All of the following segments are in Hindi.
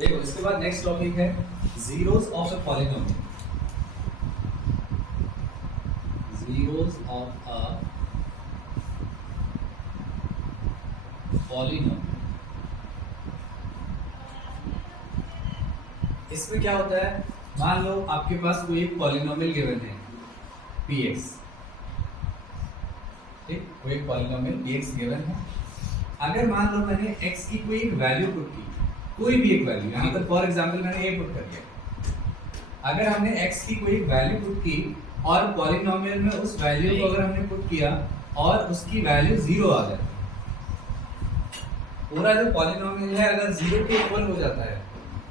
देखो इसके बाद नेक्स्ट टॉपिक है zeros of a polynomial. Zeros of a polynomial. इसमें क्या होता है, मान लो आपके पास कोई एक पॉलिनोमियल गिवन है px, ठीक, कोई एक पॉलिनोमियल px गिवन है। अगर मान लो मैंने x की कोई एक वैल्यू पुट की, कोई भी एक वैल्यू, यहाँ पर फॉर एग्जांपल मैंने a पुट कर दिया। अगर हमने x की कोई एक वैल्यू पुट की और पॉलिनोमियल में उस वैल्यू को अगर हमने पुट किया और उसकी वैल्यू 0 आ जाए, पूरा जो पॉलिनोमियल है अगर 0 के इक्वल हो जाता है,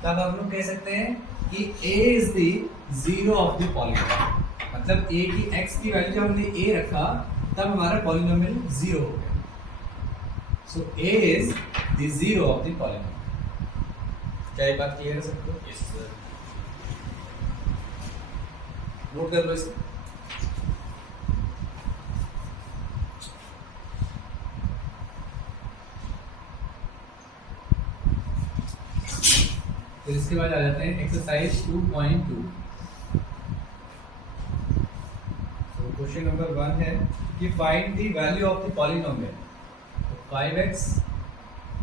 तब हम लोग कह सकते हैं कि a is the zero of the polynomial. मतलब a की x की वैल्यू जब हमने a रखा तब हमारा पॉलिनोमियल 0 हो गया। सो a is the zero of the polynomial. क्या ये बात क्लियर है सबको? Yes sir. नोट कर लो इसे। फिर इसके बाद आ जाते हैं एक्सरसाइज 2.2। क्वेश्चन नंबर 1 है कि find the value of the polynomial. तो 5x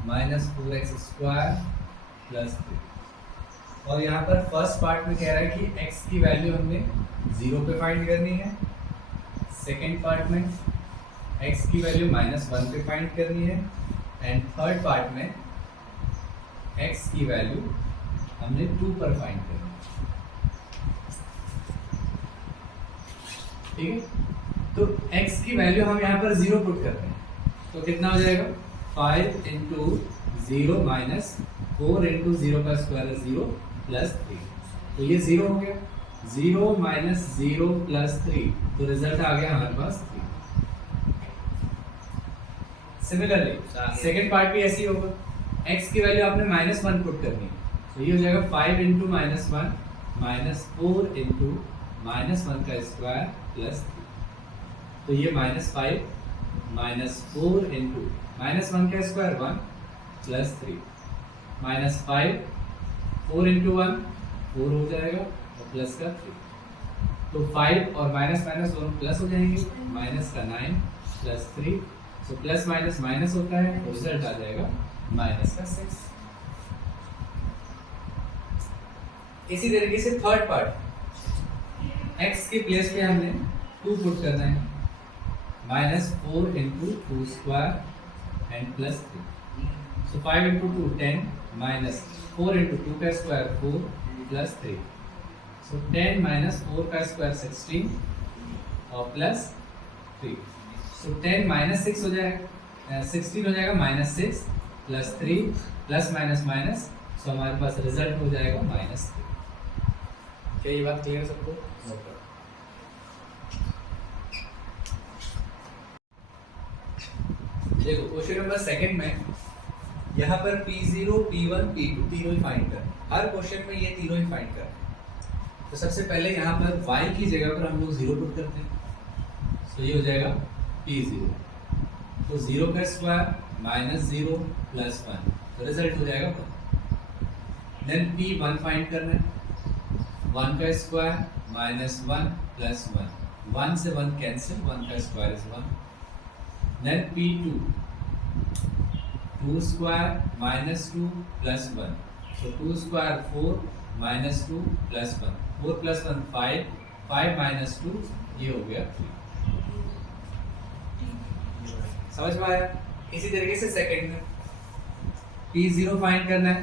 minus 4x square plus 3। और यहाँ पर फर्स्ट पार्ट में कह रहा है कि x की वैल्यू हमने 0 पे फाइंड करनी है। सेकेंड पार्ट में x की वैल्यू -1 पे फाइंड करनी है। एंड थर्ड पार्ट में x की वैल्यू हमने 2 पर फाइंड करनी है। ठीक है, तो x की वैल्यू हम यहाँ पर 0 पुट करते हैं, तो कितना हो जाएगा 5 इंटू 0 माइनस 4 इंटू 0 का स्क्वायर है 0 प्लस 3। तो ये 0 हो गया, 0 माइनस 0 प्लस 3, तो रिजल्ट आ गया हमारे पास 3। सिमिलरली सेकेंड पार्ट भी ऐसे ही होगा, x की वैल्यू आपने -1 पुट करनी है, तो ये हो जाएगा 5 इंटू -1 माइनस 4 इंटू -1 का स्क्वायर प्लस 3। तो ये -5 माइनस 4 इंटू -1 का स्क्वायर 1 प्लस 3 -5 4 इंटू 1 4 हो जाएगा और प्लस का 3। तो 5 और माइनस माइनस दोनों प्लस हो जाएंगे, माइनस का 9 plus 3। So plus minus minus होता है, रिजल्ट आ जाएगा माइनस का 6। इसी तरीके से थर्ड पार्ट, x के प्लेस पे हमने 2 पुट करना है, -4 into 2 square and plus 3। So 5 into 2 10 minus 4 into 2 का स्क्वायर 4 प्लस 3। सो 10 माइनस 4 का स्क्वायर 16 और प्लस 3। सो 10 माइनस 6 हो जाएगा, 16 हो जाएगा -6 प्लस 3 प्लस माइनस माइनस, सो हमारे पास रिजल्ट हो जाएगा -3। क्या ये बात क्लियर है सबको? देखो क्वेश्चन नंबर सेकंड में यहाँ पर P0, P1, P2 तीनों ही फाइंड कर, हर क्वेश्चन में ये तीनों ही फाइंड कर। तो सबसे पहले यहाँ पर y की जगह पर हम लोग 0 पुट करते हैं, तो ये हो जाएगा P0। तो 0 का स्क्वायर -0 प्लस 1, तो रिजल्ट हो जाएगा 1। देन P1 फाइंड करना है, 1 का स्क्वायर -1 प्लस 1, 1 से 1 कैंसिल, 1 का square is 1। Then P2 2 square -2 plus 1, तो 2 स्क्वायर 4 -2 प्लस 1, 4 प्लस 1 5, 5 माइनस 2 ये हो गया 3। समझ में आया? इसी तरीके से सेकंड में P0 फाइंड करना है,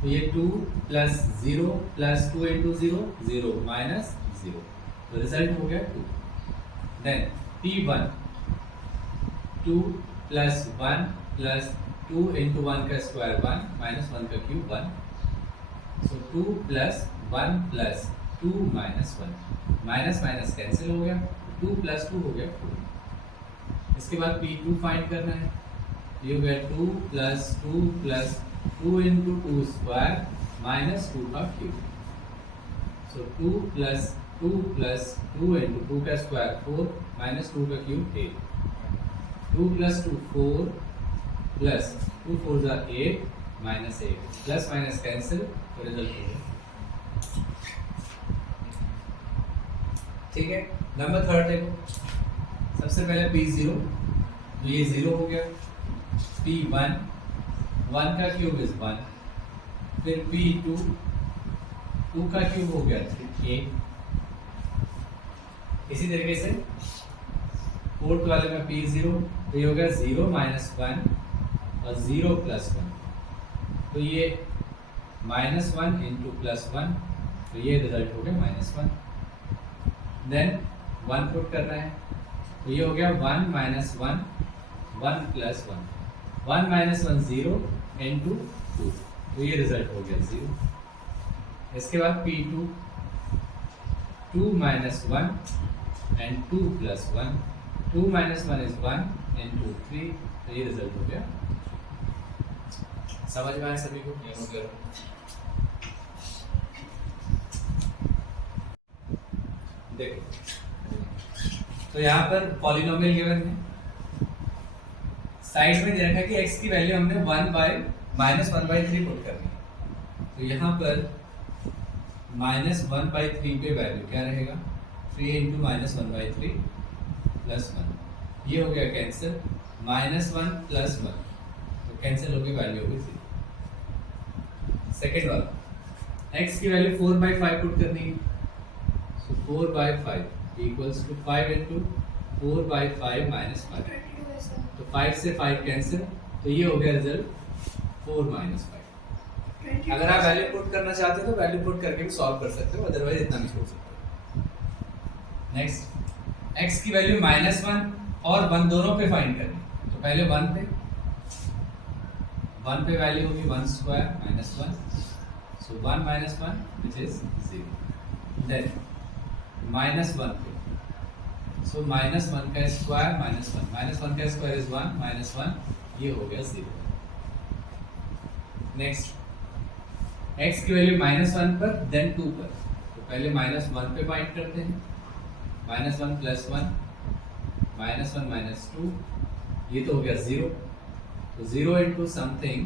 तो ये 2 प्लस 0 प्लस 2 इंटू 0 0 माइनस 0, तो रिजल्ट हो गया 2। Then P1 2 plus 1 plus 2 into 1 का स्क्वायर 1 माइनस 1 का क्यूब 1, सो 2 plus 1 plus 2 minus 1, minus minus cancel हो गया, 2 प्लस 2 हो गया 4। इसके बाद P2 फाइंड करना है, ये हो गया 2 plus 2 plus 2 into 2 square minus 2 का क्यूब, सो 2 प्लस 2 इंटू 2 का स्क्वायर 4 माइनस 2 का cube 8। 2 plus 2 4 plus 2 4 8 minus 8 plus minus cancel तो रिजल्ट हो गया। ठीक है, नंबर थर्ड देखो, सबसे पहले P0 तो ये 0 हो गया, P1 1 का क्यूब इज 1, फिर P2 2 का क्यूब हो गया 8। इसी तरीके से फोर्थ वाले में P0 तो ये हो गया 0 माइनस 1 और 0 प्लस 1, तो ये -1 इंटू प्लस 1, तो ये रिजल्ट हो गया -1। देन 1 पुट करना है तो ये हो गया 1 माइनस 1 1 प्लस 1, 1 माइनस 1 0 इंटू 2, तो ये रिजल्ट हो गया 0। इसके बाद P2 2 minus 1 and 2 plus 1, 2 minus 1 is 1 into 3, तो ये रिजल्ट हो गया। समझ में आया सभी को? ये हो गया। देखो तो यहाँ पर पॉलिनोमियल गिवन है, साइड में दे रखा है कि x की वैल्यू हमने 1/-1/3 पुट करनी है, तो यहाँ पर -1/3 पे वैल्यू क्या रहेगा, 3 इंटू -1/3 प्लस 1, ये हो गया कैंसिल, -1 प्लस 1 तो कैंसिल हो गई, वैल्यू हो गई 0। सेकेंड वाला x की वैल्यू 4/5 पुट करनी है, सो 4/5 इक्वल्स टू 5 इंटू 4/5 माइनस 5, तो 5 से 5 कैंसिल, तो ये हो गया रिजल्ट 4 माइनस 5। अगर आप वैल्यू पुट करना चाहते हो तो वैल्यू पुट करके भी सॉल्व कर सकते हो, अदरवाइज इतना भी छोड़ सकते हो। नेक्स्ट x की वैल्यू -1 और 1 दोनों पे फाइंड करनी, तो पहले 1 पे वैल्यू होगी 1 square minus 1, so 1 minus 1 which is 0। Then -1 पे, सो -1 का स्क्वायर -1, -1 का स्क्वायर इज 1 -1, ये हो गया 0। नेक्स्ट x की वैल्यू -1 पर देन 2 पर, तो पहले -1 पे फाइंड करते हैं, -1 प्लस 1 -1 माइनस 2, ये तो हो गया 0, तो 0 इंटू समथिंग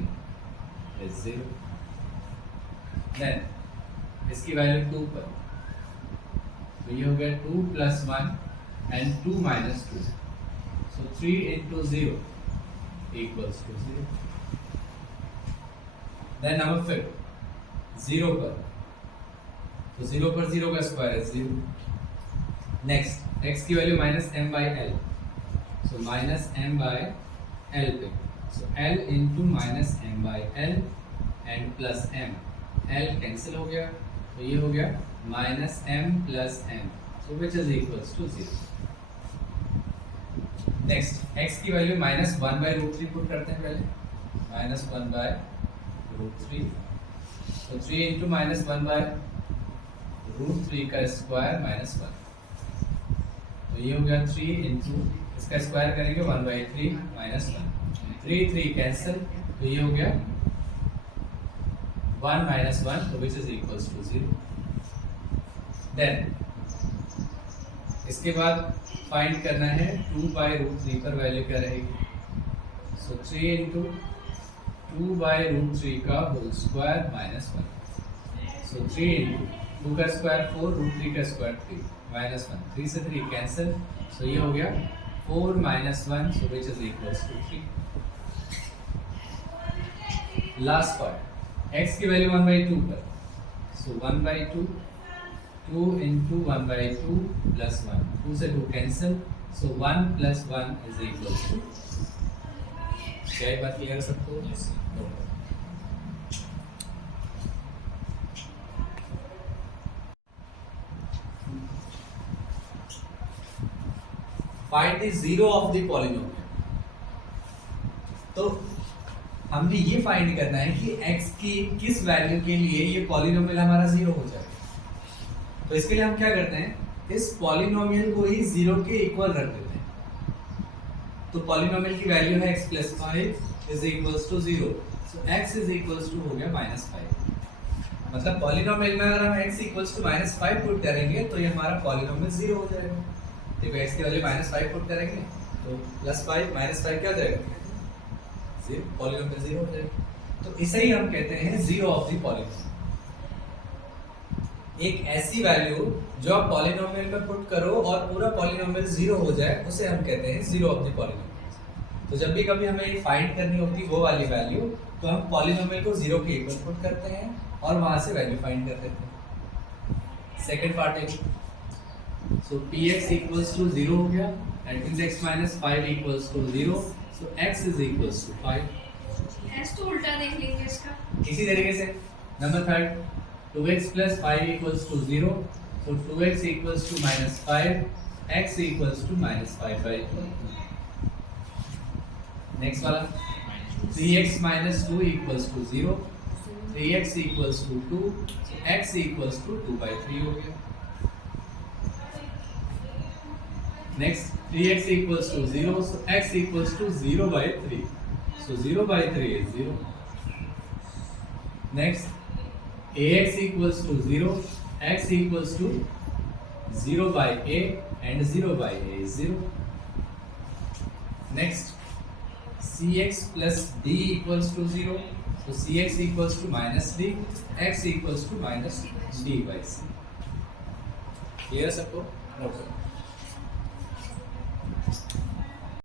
इज 0। देन इसकी वैल्यू 2 पर, तो ये हो गया 2 plus 1 and 2 minus 2, so 3 into 0 equals to 0। Then number 5 0 पर, तो 0 पर 0 का स्क्वायर है 0। नेक्स्ट x की वैल्यू -m/l, सो -m/l पे, so l into -m/l and plus m, l cancel हो गया, तो ये हो गया -m plus m, so which is equals to 0। Next x की वैल्यू -1/√3 पुट करते हैं पहले, -1/√3, तो 3 इंटू -1/√3 का स्क्वायर -1, तो ये हो गया 3 इंटू, इसका स्क्वायर करेंगे 1/3 -1, 3 कैंसिल, तो ये हो गया 1 माइनस 1, तो which is equals to 0। Then इसके बाद फाइंड करना है 2/√3 पर वैल्यू क्या रहेगी, सो 3 इंटू 2/√3 का होल स्क्वायर -1, सो 3 इंटू 2 का स्क्वायर 4, √3 का स्क्वायर 3 -1, 3 से 3 कैंसिल, सो ये हो गया 4 minus 1, so which is equals to 3। Last part x की वैल्यू 1/2 पर, सो 1/2, 2 इंटू 1/2 प्लस 1, 2 से 2 cancel, so 1 plus 1 is equals to, क्या ये बात क्लियर सबको? Find the zero of the polynomial, तो हमने ये फाइंड करना है कि x की किस वैल्यू के लिए ये पॉलिनोमियल हमारा जीरो हो जाएगा। तो इसके लिए हम क्या करते हैं, इस पॉलिनोमियल को ही जीरो के इक्वल रख देते हैं। तो पॉलिनोमियल की वैल्यू है x plus 5 is equals to 0, so x is equals to हो गया -5। मतलब पॉलिनोमियल में अगर हम x इक्वल्स टू -5 पुट करेंगे तो ये हमारा पॉलिनोमियल जीरो हो जाएगा। देखो x की वैल्यू -5 पुट करेंगे तो +5 -5 क्या हो जाएगा, पॉलिनोमियल जीरो हो जाएगा। तो इसे ही हम कहते हैं जीरो ऑफ द पॉलिनोमियल। एक ऐसी वैल्यू जो आप पॉलिनोमियल में पुट करो और पूरा पॉलिनोमियल जीरो हो जाए उसे हम कहते हैं जीरो ऑफ द पॉलिनोमियल। तो जब भी कभी हमें ये फाइंड करनी होती है वो वाली वैल्यू, तो हम पॉलिनोमियल को जीरो के इक्वल पुट करते हैं और वहां से वैल्यू फाइंड कर लेते हैं। सेकंड पार्ट है, सो px इक्वल्स टू 0 हो गया, that means x minus 5 equals to 0, so x is equals to 5। एस तो उल्टा देख लेंगे इसका। इसी तरीके से number third, 2x plus 5 equals to 0, so 2x equals to minus 5, x equals to minus 5 by 2. Next वाला, 3x minus 2 equals to 0, 3x equals to 2, so x equals to 2 by 3 हो गया। Next, 3x equals to 0, so x equals to 0 by 3, so 0 by 3 is 0. Next, ax equals to 0, x equals to 0 by a and 0 by a is 0. Next, cx plus d equals to 0, so cx equals to minus d, x equals to minus d by c. Clear सबको? Okay.